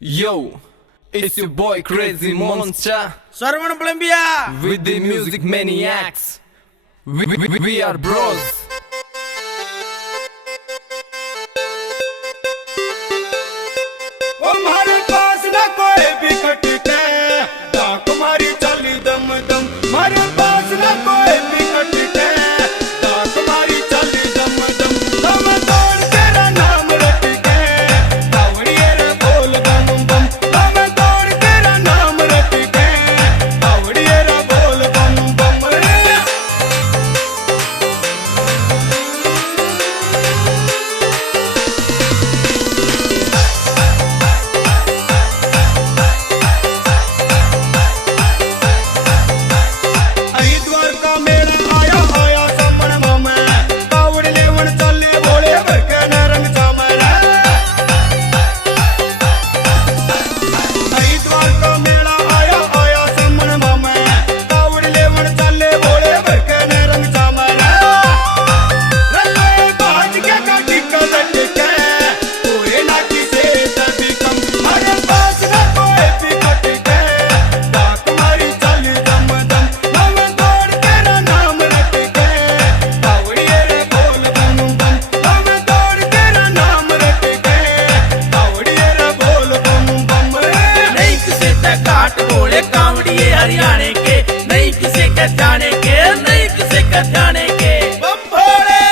Yo, it's your boy Crazy Monster Sarvan Blambia with the Music Maniacs. We are bros. हमारे पास ना कोई भी खटके ना तुम्हारी चाली दम दम हमारे पास ना कोई भी खटके ना तुम्हारी चाली दम दम हम तोड़ तेरा नाम रटके कावड़िए रे बोल बम बम हम तोड़ तेरा नाम रटके कावड़िए रे बोल बम बम कावड़िए हरियाणे के नहीं किसे का जाने के नहीं किसे का जाने के बम भोले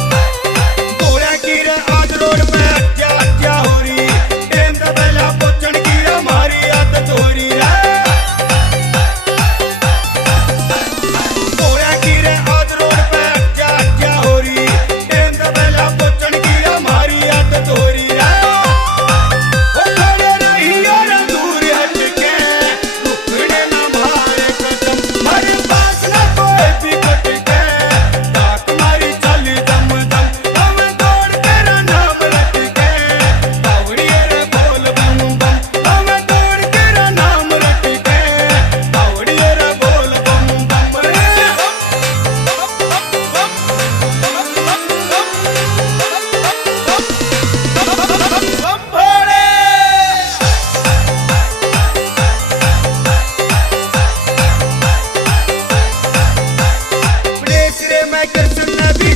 गोरा की रे आज रोड पे क्या हो रही टेम का पहला पोचन की हमारी आदत हो रही है गोरा की रे आज रोड पे क्या हो रही टेम का पहला पोचन की हमारी आदत हो रही है वो खड़े रही और दूर हटके रुकने ना मारे कदम हमारे पास ना कोई भी खटके ताक मारी चाली दम दम हम तोड़ तेरा नाम रटके कावड़िए रे बोल बम बम हम तोड़ तेरा नाम रटके कावड़िए रे बोल बम बम बम भोले प्लेस रे मैं कृष्ण भी